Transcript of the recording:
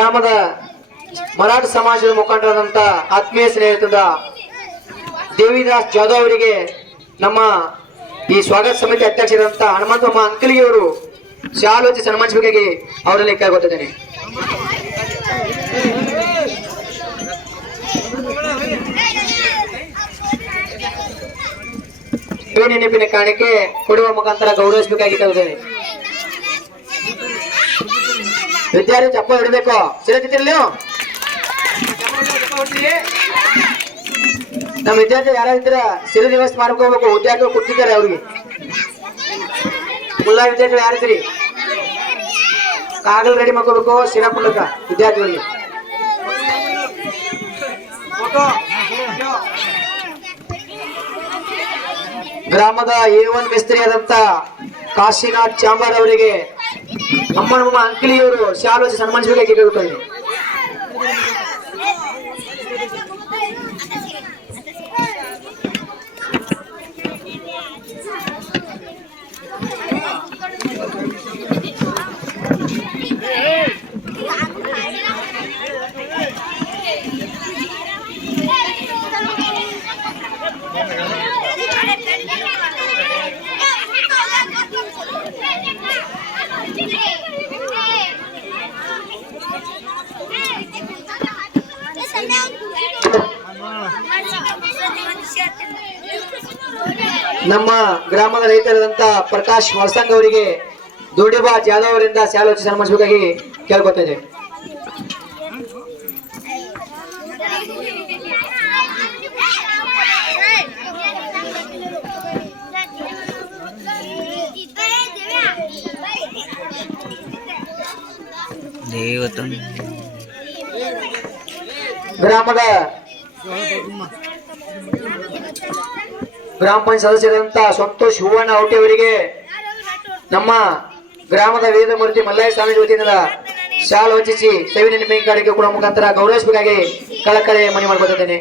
ಗ್ರಾಮದ ಮರಾಠ ಸಮಾಜದ ಮುಖಂಡರಾದಂತ ಆತ್ಮೀಯ ಸ್ನೇಹಿತದ ದೇವಿದಾಸ್ ಜಾಧವ್ ಅವರಿಗೆ ನಮ್ಮ ಈ ಸ್ವಾಗತ ಸಮಿತಿ ಅಧ್ಯಕ್ಷರಾದಂತ ಹನುಮಂತಮ್ಮ ಅಂಕಲಿಯವರು ಶಾಲೋಚಿ ಸನ್ಮಾನಿಸಬೇಕಾಗಿ ಅವರಲ್ಲಿ ಕೇಳ್ಕೊತಿದ್ದೇನೆ. ನೆನಪಿನ ಕಾಣಿಕೆ ಕೊಡುವ ಮುಖಾಂತರ ಗೌರವಿಸಬೇಕಾಗಿ ಕೇಳುತ್ತೇನೆ. ವಿದ್ಯಾರ್ಥಿ ಚಪ್ಪ ಹಿಡಬೇಕು. ಸಿರತಿರ್ಲಿ ನಮ್ಮ ವಿದ್ಯಾರ್ಥಿ ಯಾರಾದ್ರ ಸಿರ ದಿವಸ ಮಾಡ್ಕೋಬೇಕು. ವಿದ್ಯಾರ್ಥಿಗಳು ಕೂತಿದ್ದಾರೆ ಅವ್ರಿಗೆ. ಮುಲ್ಲಾ ವಿದ್ಯಾರ್ಥಿಗಳು ಯಾರಿದ್ರಿ ಕಾಗಲ್ ರೆಡಿ ಮಾಡ್ಕೋಬೇಕು. ಸಿರ ಪುಲ್ಲಕ ವಿದ್ಯಾರ್ಥಿಗಳಿಗೆ ಗ್ರಾಮದ A1 ಮಿಸ್ತ್ರಿಯಾದಂತ ಕಾಶಿನಾಥ್ ಚಾಂಬಾರ್ ಅವರಿಗೆ ಅಮ್ಮನಮ್ಮ ಅಂಕಲಿಯವರು ಶಾಲೋಚಿ ಸನ್ಮಾನಿಸಬೇಕಾಗಿ ಕೇಳುತ್ತಾರೆ. ನಮ್ಮ ಗ್ರಾಮದ ರೈತರಾದಂತ ಪ್ರಕಾಶ್ ಹೊಸಂಗ್ ಅವರಿಗೆ ದೊಡ್ಡಬಾ ಜಾಧವ್ ಅವರಿಂದ ಶಾಲೋಚಿ ಸನ್ಮಾನಿಸಬೇಕಾಗಿ ಕೇಳ್ಕೊತೇನೆ. ಗ್ರಾಮದ ಗ್ರಾಮ ಪಂಚಾಯತ್ ಸದಸ್ಯರಾದಂತ ಸಂತೋಷ್ ಹೂವಣ್ಣ ಔಟಿ ಅವರಿಗೆ ನಮ್ಮ ಗ್ರಾಮದ ವೇದ ಮೂರ್ತಿ ಮಲ್ಲಯ್ಯ ಸ್ವಾಮಿ ವತಿಯಿಂದ ಶಾಲ್ ವಂಚಿಸಿ ಸೇವೆ ನೆನಪಿನ ಕಾರ್ಯಕ್ಕೆ ಕೊಡುವ ಮುಖಾಂತರ ಗೌರವಿಸಬೇಕಾಗಿ ಕಳಕಳಿ ಮನವಿ ಮಾಡಿಕೊಳ್ತೇನೆ.